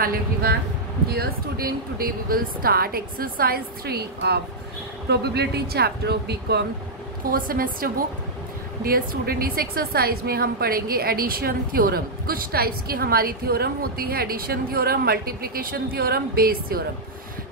Hello everyone. Dear student, today we will start exercise 3 of probability chapter of BCom 4th semester book. Dear student, इस exercise में हम पढ़ेंगे addition theorem. कुछ types की हमारी theorem होती है, addition theorem, multiplication theorem, Bayes theorem,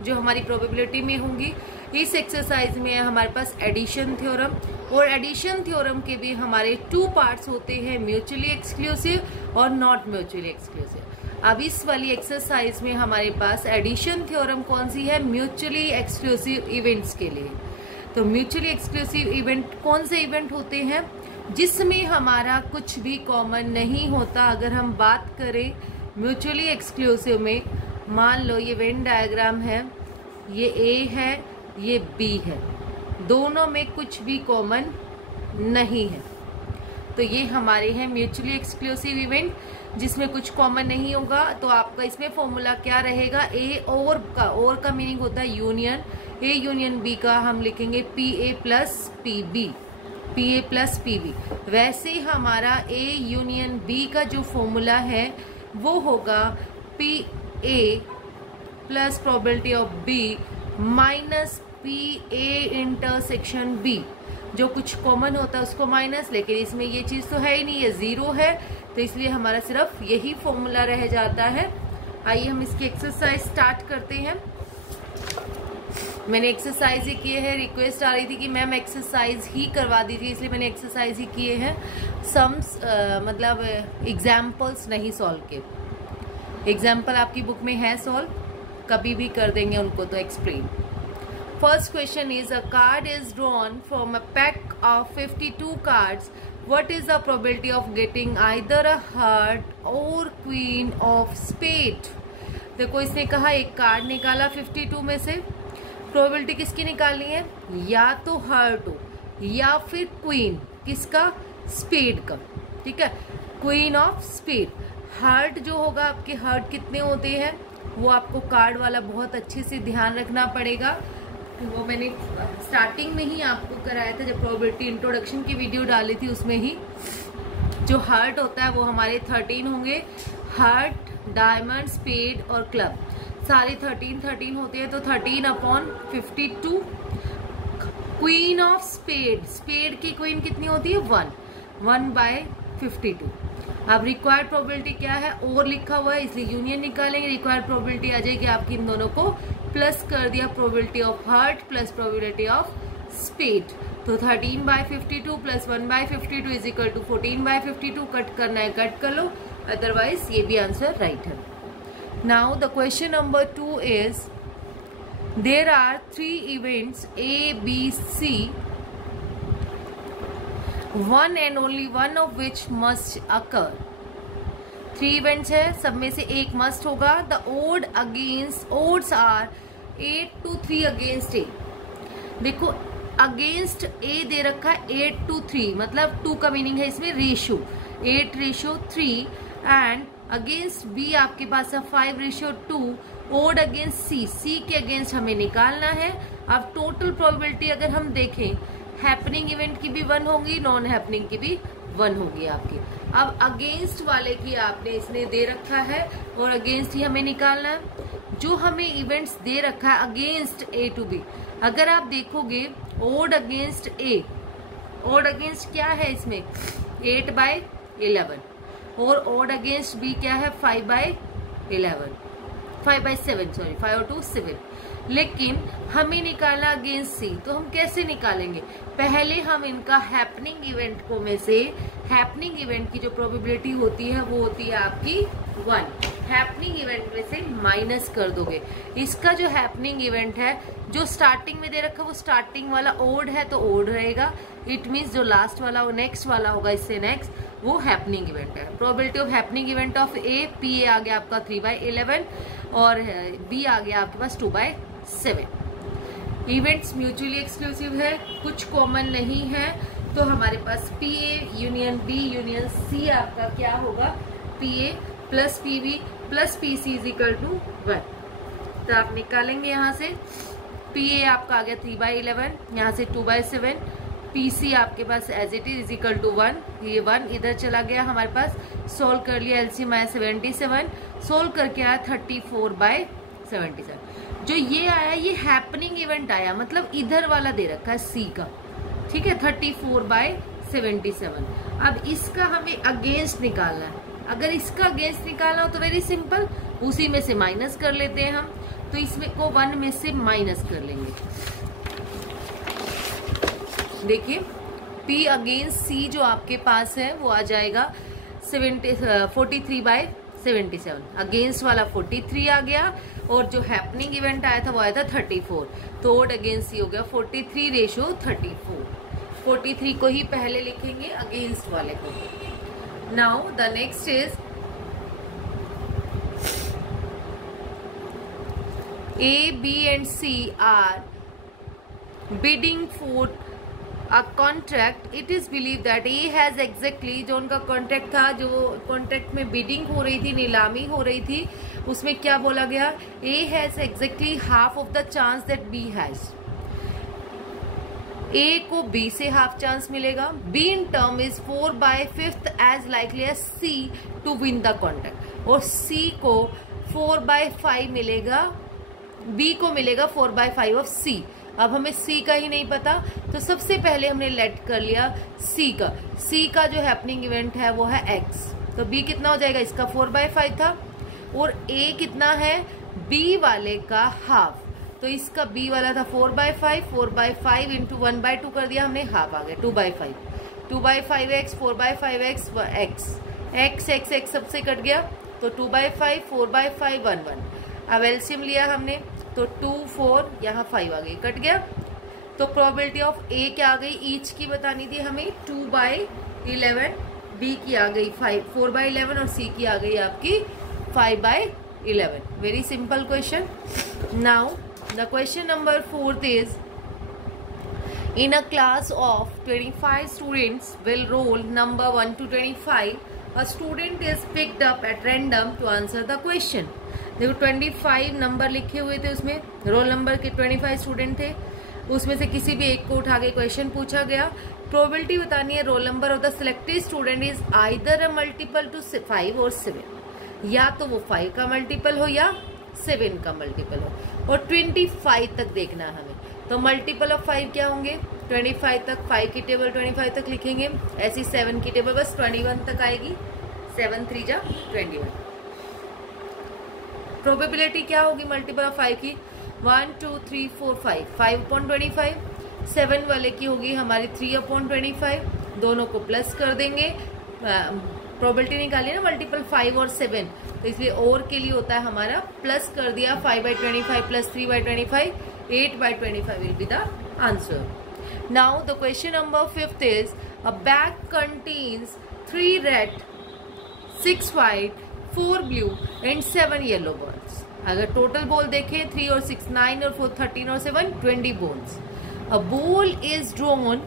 जो हमारी प्रोबेबिलिटी में होंगी. इस एक्सरसाइज में हमारे पास एडिशन थ्योरम, और एडिशन थ्योरम के भी हमारे 2 पार्ट्स होते हैं, म्यूचुअली एक्सक्लूसिव और नॉट म्यूचुअली एक्सक्लूसिव. अब इस वाली एक्सरसाइज में हमारे पास एडिशन थ्योरम कौन सी है? म्यूचुअली एक्सक्लूसिव इवेंट्स के लिए. तो म्यूचुअली एक्सक्लूसिव इवेंट कौन से इवेंट होते हैं? जिसमें हमारा कुछ भी कॉमन नहीं होता. अगर हम बात करें म्यूचुअली एक्सक्लूसिव में, मान लो ये वेन डायग्राम है, ये A है, ये B है, दोनों में कुछ भी कॉमन नहीं है. तो ये हमारे हैं म्यूचुअली एक्सक्लूसिव इवेंट जिसमें कुछ कॉमन नहीं होगा. तो आपका इसमें फॉर्मूला क्या रहेगा? ए और का मीनिंग होता है यूनियन. ए यूनियन बी का हम लिखेंगे PA plus PB, PA plus PB. वैसे हमारा A यूनियन B का जो फॉर्मूला है वो होगा PA plus probability of B minus PA intersection B. जो कुछ कॉमन होता है उसको माइनस, लेकिन इसमें ये चीज तो है ही नहीं, ये 0 है, तो इसलिए हमारा सिर्फ यही फॉर्मूला रह जाता है. आइए हम इसकी एक्सरसाइज स्टार्ट करते हैं. मैंने एक्सरसाइज ही किए हैं. रिक्वेस्ट आ रही थी कि मैम एक्सरसाइज ही करवा दीजिए, इसलिए मैंने एक्सरसाइज ही किए हैं. सम्स मतलब एग्जाम्पल्स नहीं सॉल्व के. एग्जाम्पल आपकी बुक में है सॉल्व, कभी भी कर देंगे उनको तो explain. First question is, a card is drawn from a pack of 52 cards. What is the probability of getting either a heart or queen of spade? देखो इसने कहा एक कार्ड निकाला 52 में से. प्रोबेबिलिटी किसकी निकालनी है? या तो हार्ट हो या फिर क्वीन. किसका? स्पेड का. ठीक है, क्वीन ऑफ स्पेड. हार्ट जो होगा, आपके हार्ट कितने होते हैं वो आपको कार्ड वाला बहुत अच्छे से ध्यान रखना पड़ेगा. वो मैंने स्टार्टिंग में ही आपको कराया था जब प्रोबेबिलिटी इंट्रोडक्शन की वीडियो डाली थी, उसमें ही. जो हार्ट होता है वो हमारे 13 होंगे. हार्ट, डायमंड, स्पेड और क्लब सारे 13 होते हैं. तो 13/52. क्वीन ऑफ स्पेड, स्पेड की क्वीन कितनी होती है? 1/52. अब रिक्वायर्ड प्रोबेबिलिटी क्या है? और लिखा हुआ है इसलिए यूनियन निकालेंगे. रिक्वायर्ड प्रोबेबिलिटी आ जाएगी आपकी, इन दोनों को प्लस कर दिया, probability of heart plus probability of spade. तो 13/52 plus 1/52 is equal to 14/52. Cut करना है कट कर लो, अदरवाइज ये भी आंसर राइट है. Now the question number 2 is, there are 3 events A, B, C, one and only one of which must occur. 3 events है, सब में से एक मस्ट होगा. The odds are 8 to 3 against A. देखो अगेंस्ट A दे रखा है 8 to 3, मतलब 2 का मीनिंग है इसमें रेशियो, 8:3. एंड अगेंस्ट B आपके पास है 5:2. ओड अगेंस्ट C के अगेंस्ट हमें निकालना है. अब टोटल प्रोबेबिलिटी अगर हम देखें, हैपनिंग इवेंट की भी 1 होगी, नॉन हैपनिंग की भी 1 होगी आपकी. अब अगेंस्ट वाले की आपने इसने दे रखा है और अगेंस्ट ही हमें निकालना है. जो हमें इवेंट्स दे रखा है अगेंस्ट A to B, अगर आप देखोगे odd against A, odd against क्या है इसमें? 8/11. और ओड अगेंस्ट B क्या है? 5/11, 5/7, सॉरी 5/7. लेकिन हमें निकालना अगेंस्ट C, तो हम कैसे निकालेंगे? पहले हम इनका हैपनिंग इवेंट को में से, हैपनिंग इवेंट की जो प्रोबेबिलिटी होती है वो होती है आपकी 1. हैपनिंग इवेंट में से माइनस कर दोगे. इसका जो हैपनिंग इवेंट है, जो स्टार्टिंग में दे रखा है वो स्टार्टिंग वाला ओड है तो ओड रहेगा. इट मीन्स जो लास्ट वाला वो नेक्स्ट वाला होगा, इससे नेक्स्ट, वो हैपनिंग इवेंट है. Probability of happening event of A, PA आ गया आपका 3/11 और B आ गया आपके पास 2/7. इवेंट्स म्यूचुअली एक्सक्लूसिव है, कुछ कॉमन नहीं है, तो हमारे पास PA union B union C आपका क्या होगा? PA plus PB plus PC is equal to 1. तो आप निकालेंगे यहाँ से. PA आपका आ गया 3/11, यहाँ से 2/7, PC आपके पास as it is equal to 1, ये 1 इधर चला गया हमारे पास। सोल्व कर लिया, एलसीएम आया 77, सोल्व करके आया 34/77। जो ये आया ये हैपनिंग इवेंट आया, मतलब इधर वाला दे रखा है C का, ठीक है, 34/77। अब इसका हमें अगेंस्ट निकालना है। अगर इसका अगेंस्ट निकालना हो तो वेरी सिंपल, उसी में से माइनस कर लेते हैं हम। तो इसमें को 1 में से माइनस कर लेंगे। देखिए P अगेंस्ट C जो आपके पास है वो आ जाएगा 43/77। अगेंस्ट वाला 43 आ गया और जो हैपनिंग इवेंट आया था वो आया था 34। तो ओड अगेंस्ट C हो गया 43/34। 43 को ही पहले लिखेंगे अगेंस्ट वाले को। Now the next is A, B and C are bidding for a contract. It is believed that A has exactly, जो उनका कॉन्ट्रैक्ट था, जो कॉन्ट्रैक्ट में बिडिंग हो रही थी, नीलामी हो रही थी, उसमें क्या बोला गया, A has exactly half of the chance that B has. A को B से हाफ चांस मिलेगा। B in term is 4/5 as likely as C to win the contract, और C को 4/5 मिलेगा, B को मिलेगा 4/5 ऑफ C। अब हमें C का ही नहीं पता, तो सबसे पहले हमने लेट कर लिया C का। C का जो हैपनिंग इवेंट है वो है X, तो B कितना हो जाएगा, इसका 4/5 था, और A कितना है, B वाले का हाफ, तो इसका B वाला था 4/5, 4/5 इंटू 1/2 कर दिया हमने, हाफ आ गया 2/5, 2/5x 4/5x x सबसे कट गया, तो 2/5 4/5 1 1। अब एलसीएम लिया हमने, तो 2 4 यहाँ 5 आ गई, कट गया। तो प्रोबेबिलिटी ऑफ A क्या आ गई, ईच की बतानी थी हमें 2/11, B की आ गई 4/11 और C की आ गई आपकी 5/11। Very simple question. Now the question number 4 is in a class of 25 students will roll number 1 to 25, a student is picked up at random to answer the question. देखो 25 नंबर लिखे हुए थे, उसमें रोल नंबर के 25 student थे, उसमें से किसी भी एक को उठा के क्वेश्चन पूछा गया। प्रोबेबिलिटी बतानी है roll number of the selected student is either a multiple to 5 और 7, या तो वो 5 का मल्टीपल हो या 7 का मल्टीपल हो, और 25 तक देखना है हमें। तो मल्टीपल ऑफ 5 क्या होंगे, 25 तक, 5 की टेबल 25 तक लिखेंगे, ऐसी 7 की टेबल बस 21 तक आएगी, 7 3 जा 21। प्रोबेबिलिटी क्या होगी मल्टीपल ऑफ 5 की, 1 2 3 4 5, 5/25। 7 वाले की होगी हमारी 3/25, दोनों को प्लस कर देंगे। प्रोबेबिलिटी निकाली ना मल्टीपल 5 और 7, तो इसलिए और के लिए होता है हमारा प्लस कर दिया, 5/25 plus 3/25, 8/25 will be the answer. Now the question number 5 is a bag contains 3 red 6 white 4 blue and 7 yellow balls. अगर टोटल बॉल देखें 3 और 6 9 और 4 13 और 7 20 balls. A ball is drawn,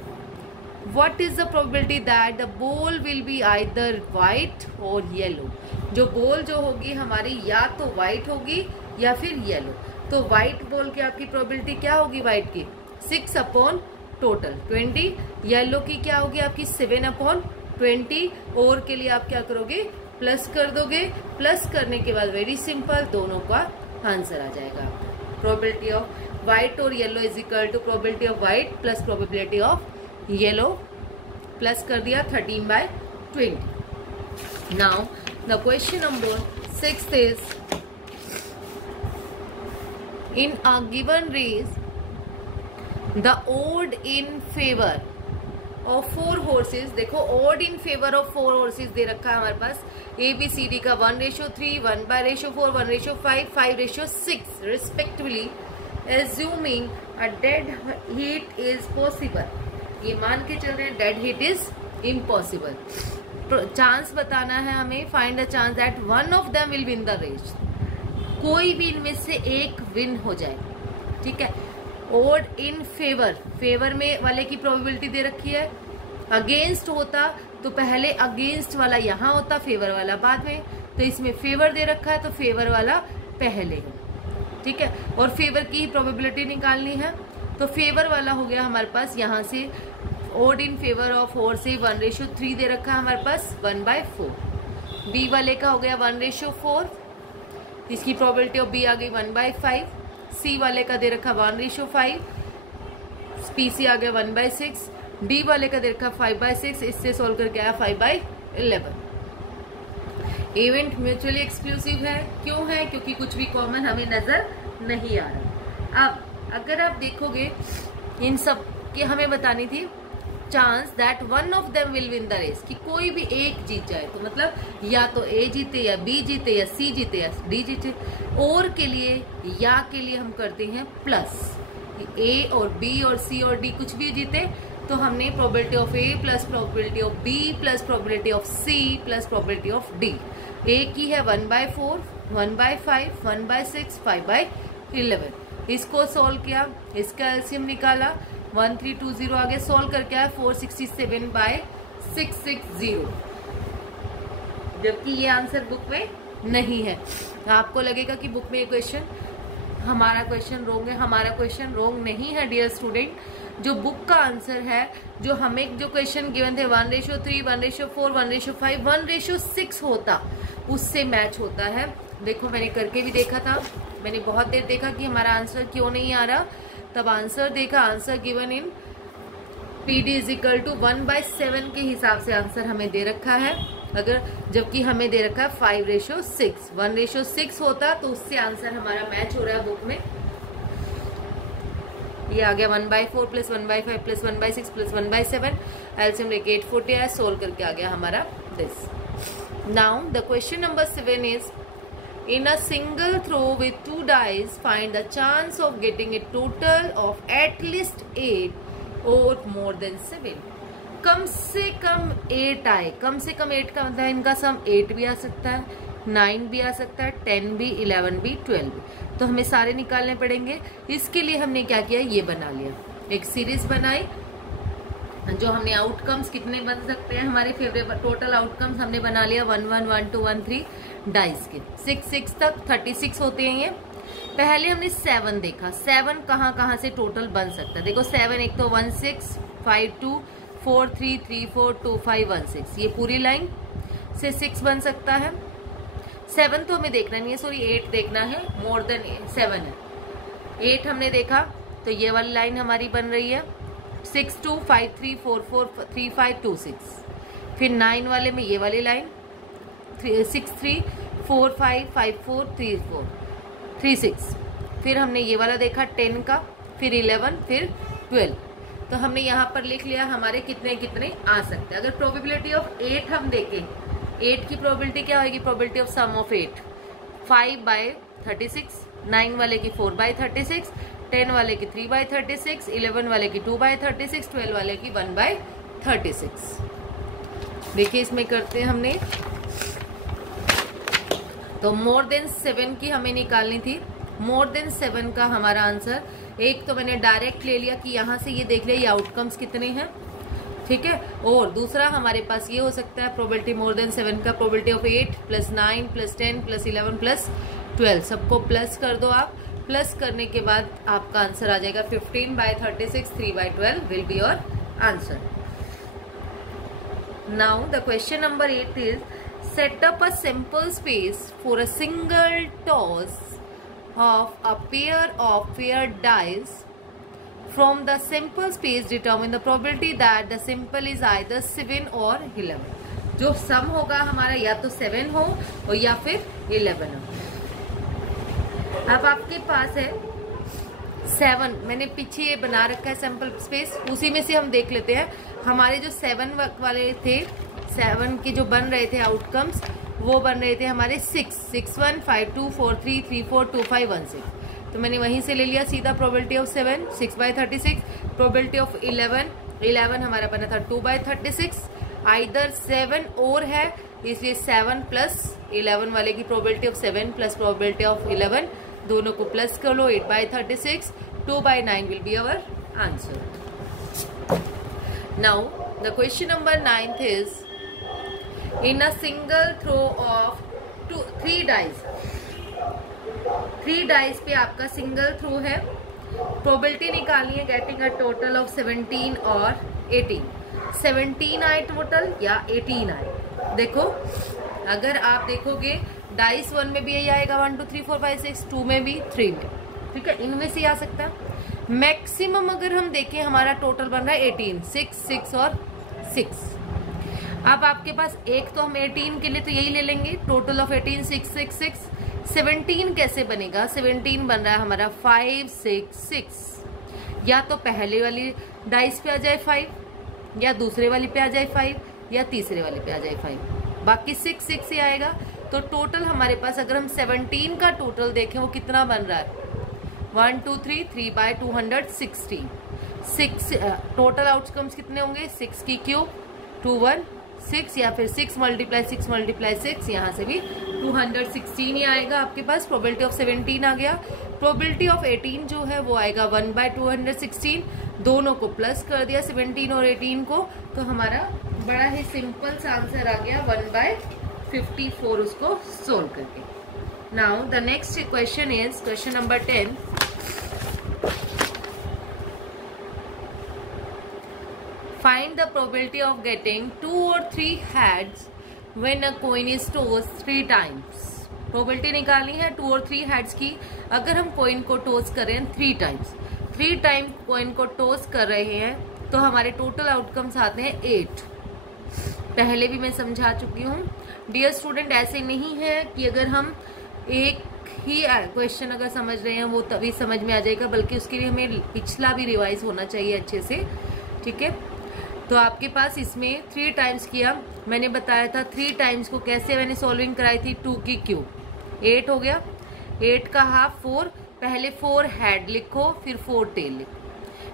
what is the probability that the ball will be either white or yellow? जो ball जो होगी हमारी या तो व्हाइट होगी या फिर येलो। तो व्हाइट बॉल की आपकी प्रोबेबिलिटी क्या होगी, व्हाइट की 6 अपॉन टोटल 20, येलो की क्या होगी आपकी 7 अपॉन 20, और के लिए आप क्या करोगे, प्लस कर दोगे। प्लस करने के बाद वेरी सिंपल दोनों का आंसर आ जाएगा। प्रोबेबिलिटी ऑफ व्हाइट और yellow is equal to probability of white plus probability of yellow, plus कर दिया 13/20। Now the question number 6 is in a given race the odd in favour of 4 horses. देखो odd in favour of 4 horses दे रखा है हमारे पास, ABCD का 1:3, 1/4, 1:5, 5:6 respectively, assuming a dead heat is possible. ये मान के चल रहे हैं dead heat is impossible. Chance बताना है हमें, find a chance that one of them will win the race. कोई भी इनमें से एक विन हो जाए, ठीक है। ओड इन फेवर, फेवर में वाले की प्रोबेबिलिटी दे रखी है। अगेंस्ट होता तो पहले अगेंस्ट वाला यहाँ होता, फेवर वाला बाद में, तो इसमें फेवर दे रखा है तो फेवर वाला पहले है, ठीक है। और फेवर की ही प्रोबेबिलिटी निकालनी है, तो फेवर वाला हो गया हमारे पास यहाँ से ओड इन फेवर ऑफ 4 से 1:3 दे रखा है हमारे पास 1/4। बी वाले का हो गया 1:4, इसकी प्रोबेबिलिटी ऑफ बी आ गई 1/5। सी वाले का दे रखा 1:5, पीसी आ गया 1/6। डी वाले का दे रखा 5/6, इससे सोल्व करके आया 5/11। इवेंट म्यूचुअली एक्सक्लूसिव है, क्यों है? क्योंकि कुछ भी कॉमन हमें नजर नहीं आ रहा। अब अगर आप देखोगे इन सब की हमें बतानी थी chance that one of them will win the race, कि कोई भी एक जीत जाए, तो मतलब या तो ए जीते या बी जीते या सी जीते या डी जीते। और के लिए या के लिए हम करते हैं प्लस, ए और बी और सी और डी कुछ भी जीते तो हमने probability of A plus probability of B plus probability of C plus probability of D. A की है 1/4, 1/5, 1/6, 5/11। इसको सोल्व किया, इसका एलसीएम निकाला, 1320 आ गया। सोल्व करके आया 467/660, जबकि ये आंसर बुक में नहीं है। आपको लगेगा कि बुक में ये क्वेश्चन हमारा क्वेश्चन रोंग है, हमारा क्वेश्चन रोंग नहीं है डियर स्टूडेंट। जो बुक का आंसर है, जो हमें जो क्वेश्चन गिवन थे 1:3, 1:4, 1:5, 1:6 होता, उससे मैच होता है। देखो मैंने करके भी देखा था, मैंने बहुत देर देखा कि हमारा आंसर क्यों नहीं आ रहा, तब आंसर देखा, आंसर गिवन इन PD = 1/7 के हिसाब से आंसर हमें दे रखा है, अगर जबकि हमें दे रखा है 5:6। 1:6 होता तो उससे आंसर हमारा मैच हो रहा है बुक में। ये आ गया 1/4 प्लस 1/5 प्लस 1/6 प्लस 1/7, एलसीएम लेके 840 आया। सोल्व करके आ गया हमारा this. Now the question number 7 is in a single throw with 2 dice find the chance of getting a total of at least 8 or more than 7। कम से कम 8 आए, कम से कम 8 का मतलब इनका सम 8 भी आ सकता है, 9 भी आ सकता है, 10 भी, 11 भी, 12 भी, तो हमें सारे निकालने पड़ेंगे। इसके लिए हमने क्या किया, ये बना लिया, एक सीरीज बनाई जो हमने आउटकम्स कितने बन सकते हैं हमारे फेवरेट, टोटल आउटकम्स हमने बना लिया 1 1 1 2 1 3 डाइस के 6 6 तक 36 होते हैं ये। पहले हमने 7 देखा, 7 कहाँ कहाँ से टोटल बन सकता है। देखो 7 एक तो 1 6 5 2 4 3 3 4 2 5 1 6, ये पूरी लाइन से 6 बन सकता है। 7 तो हमें देखना नहीं है, सॉरी 8 देखना है, मोर देन 7 है। 8 हमने देखा तो ये वाली लाइन हमारी बन रही है 6 2 5 3 4 4 3 5 2 6। फिर 9 वाले में ये वाली लाइन 6 3 4 5 5 4 3 4 3 6। फिर हमने ये वाला देखा 10 का, फिर 11, फिर 12। तो हमने यहाँ पर लिख लिया हमारे कितने कितने आ सकते हैं। अगर प्रोबेबिलिटी ऑफ 8 हम देखें, 8 की प्रोबेबिलिटी क्या होगी, प्रोबेबिलिटी ऑफ सम ऑफ 8 5/36, 9 वाले की 4/36, 10 वाले की 3/36, 11 वाले की 2/36, 12 वाले की 1/36। देखिए इसमें करते हैं हमने, तो मोर देन 7 की हमें निकालनी थी। मोर देन 7 का हमारा आंसर, एक तो मैंने डायरेक्ट ले लिया कि यहाँ से ये देख लिया ये आउटकम्स कितने हैं, ठीक है। और दूसरा हमारे पास ये हो सकता है प्रोबेबिलिटी मोर देन 7 का, probability of 8 plus 9 plus 10 plus 11 plus 12, सबको प्लस कर दो आप। प्लस करने के बाद आपका आंसर आ जाएगा 15/36, 3/12 will be your answer. Now the question number 8 is set up a simple space for a single toss of a pair of paired dice. From the simple space determine the probability that the simple is either 7 or 11। जो सम होगा हमारा या तो 7 हो और या फिर 11 हो। अब आपके पास है 7, मैंने पीछे ये बना रखा है सैम्पल स्पेस, उसी में से हम देख लेते हैं। हमारे जो 7 वाले थे, 7 के जो बन रहे थे आउटकम्स, वो बन रहे थे हमारे 6 6 1 5 2 4 3 3 4 2 5 1 6। तो मैंने वहीं से ले लिया सीधा प्रोबेबिलिटी ऑफ 7 6/36, प्रोबेबिलिटी ऑफ 11 हमारा बना था 2/36। आइदर 7 और है, इसलिए 7 प्लस 11 वाले की probability of 7 plus probability of 11, दोनों को प्लस कर लो, 8/36, 2/9 will be our answer. Now the question number 9 is in a single throw of 3 dice, 3 dice पे आपका सिंगल थ्रो है, प्रोबेबिलिटी निकालनी है गेटिंग अ टोटल ऑफ 17 और 18। 17 आए टोटल या 18 आए। देखो अगर आप देखोगे डाइस 1 में भी यही आएगा 1 2 3 4 5 6, 2 में भी 3 में, ठीक है, इनमें से आ सकता है। मैक्सिमम अगर हम देखें हमारा टोटल बन रहा है 18, 6 6 और 6। अब आपके पास एक तो हम 18 के लिए तो यही ले लेंगे, टोटल ऑफ 18 6 6 6। 17 कैसे बनेगा? 17 बन रहा है हमारा 5 6 6। या तो पहले वाली डाइस पे आ जाए 5, या दूसरे वाली पे आ जाए 5, या तीसरे वाले पे आ जाए 5, बाकी 6 6 से आएगा। तो टोटल हमारे पास अगर हम 17 का टोटल देखें वो कितना बन रहा है 1 2 3 3 बाय 216। 6 टोटल आउटकम्स कितने होंगे? 6 की क्यूब 2 1 6, या फिर 6 मल्टीप्लाई 6 मल्टीप्लाई 6, यहाँ से भी 216 ही आएगा आपके पास। प्रोबेबिलिटी ऑफ 17 आ गया। प्रोबेबिलिटी ऑफ 18 जो है वो आएगा 1 बाय 216। दोनों को प्लस कर दिया 17 और 18 को, तो हमारा बड़ा ही सिंपल सा आंसर आ गया 1 बाय 54 उसको सोल्व करके। Now the next question is question number 10। Find the probability of getting 2 or 3 heads when a coin is tossed 3 times। Probability निकालनी है 2 और 3 हेड्स की। अगर हम कॉइन को टॉस करें 3 टाइम्स, 3 टाइम कॉइन को टॉस कर रहे हैं तो हमारे टोटल आउटकम्स आते हैं 8। पहले भी मैं समझा चुकी हूँ डियर स्टूडेंट, ऐसे नहीं है कि अगर हम एक ही क्वेश्चन अगर समझ रहे हैं वो तभी समझ में आ जाएगा, बल्कि उसके लिए हमें पिछला भी रिवाइज होना चाहिए अच्छे से, ठीक है। तो आपके पास इसमें 3 टाइम्स किया, मैंने बताया था 3 टाइम्स को कैसे मैंने सॉल्विंग कराई थी। 2 की क्यूब 8 हो गया, 8 का हाफ 4, पहले 4 हेड लिखो फिर 4 टेल लिखो,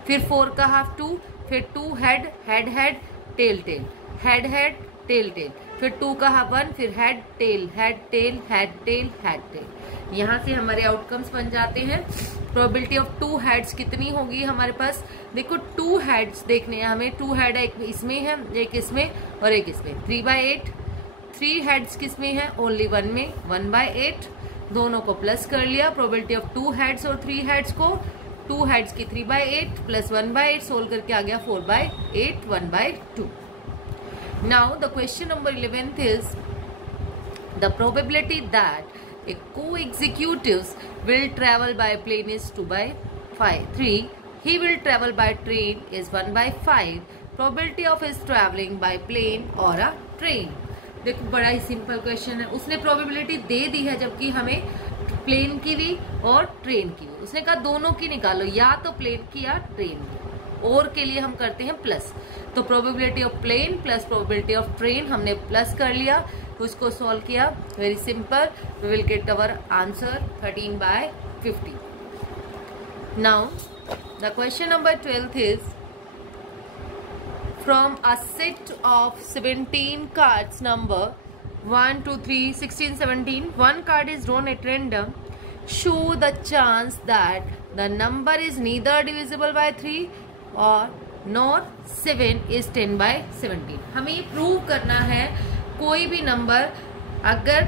फिर 4 का हाफ 2, फिर 2 head head head tail tail head head tail tail, फिर 2 का हाफ 1, फिर head tail head tail head tail head tail. यहाँ से हमारे आउटकम्स बन जाते हैं। प्रोबेबिलिटी ऑफ 2 हेड्स कितनी होगी हमारे पास? देखो 2 हेड्स देखने हैं हमें, 2 हेड एक इसमें है, एक इसमें और एक इसमें, 3 बाय 8। 3 हेड्स किसमें है? ओनली 1 में, 1 बाय 8। दोनों को प्लस कर लिया। प्रोबेबिलिटी ऑफ 2 हेड्स और 3 हेड्स को, 2 हेड्स की 3 बाय 8 प्लस 1 बाय 8 सोल्व करके आ गया 4 by 8, 1 by 2। Now the question number 11 is the probability that a co-executives will travel by plane is 2 by 3, he will travel by train is 1 by 5, probability of his traveling by plane or a train। देखो बड़ा ही simple question है, उसने probability दे दी है जबकि हमें plane की भी और ट्रेन की भी। उसने कहा दोनों की निकालो, या तो प्लेन की या ट्रेन की, और के लिए हम करते हैं प्लस। तो probability of plane plus probability of train हमने प्लस कर लिया, उसको सॉल्व किया, very simple, we will get our answer 13 by 50। Now the question number 12 is from a set of 17 cards number 1 2 3 16 17, one card is drawn at random, show the chance that the number is neither divisible by 3 और nor 7 is 10 by 17। हमें ये prove करना है कोई भी number अगर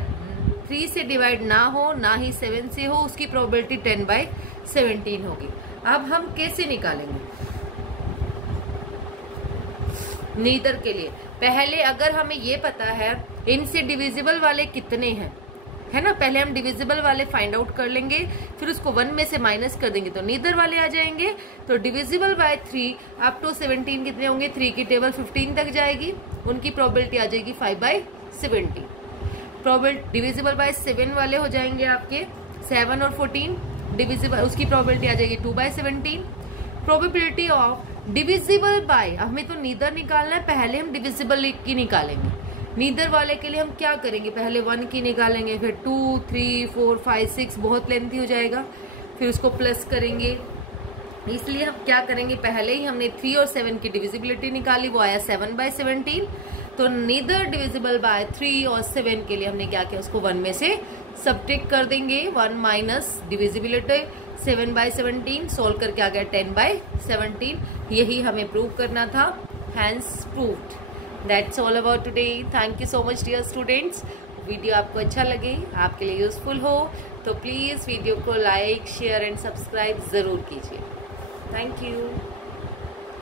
3 से divide ना हो ना ही 7 से हो, उसकी प्रोबेबिलिटी 10 बाई 17 होगी। अब हम कैसे निकालेंगे? नीदर के लिए पहले अगर हमें ये पता है इनसे डिविजिबल वाले कितने हैं, है ना, पहले हम डिविजिबल वाले फाइंड आउट कर लेंगे, फिर उसको 1 में से माइनस कर देंगे तो नीदर वाले आ जाएंगे। तो डिविजिबल बाय 3 अप टू 17 कितने होंगे? 3 की टेबल 15 तक जाएगी, उनकी प्रोबेबिलिटी आ जाएगी 5 बाय 70। प्रोबेबिलिटी डिविजिबल बाय 7 वाले हो जाएंगे आपके 7 और 14, डिविजिबल उसकी प्रोबेबिलिटी आ जाएगी 2 by 17। Probability of divisible by, हमें तो नीदर निकालना है, पहले हम डिविजिबल की निकालेंगे। नीदर वाले के लिए हम क्या करेंगे? पहले 1 की निकालेंगे, फिर 2 3 4 5 6, बहुत लेंथी हो जाएगा, फिर उसको प्लस करेंगे। इसलिए हम क्या करेंगे, पहले ही हमने 3 और 7 की डिविजिबिलिटी निकाली, वो आया 7 बाय 17। तो नीदर डिविजिबल बाय 3 और 7 के लिए हमने क्या किया, उसको 1 में से सब्ट्रैक्ट कर देंगे, 1 माइनस डिविजिबिलिटी 7 बाय 17, सोल्व करके आ गया 10 बाय 17। यही हमें प्रूव करना था, hence proved. That's all about today. Thank you so much dear students. Video आपको अच्छा लगे, आपके लिए यूजफुल हो, तो प्लीज़ वीडियो को लाइक, शेयर एंड सब्सक्राइब ज़रूर कीजिए। Thank you.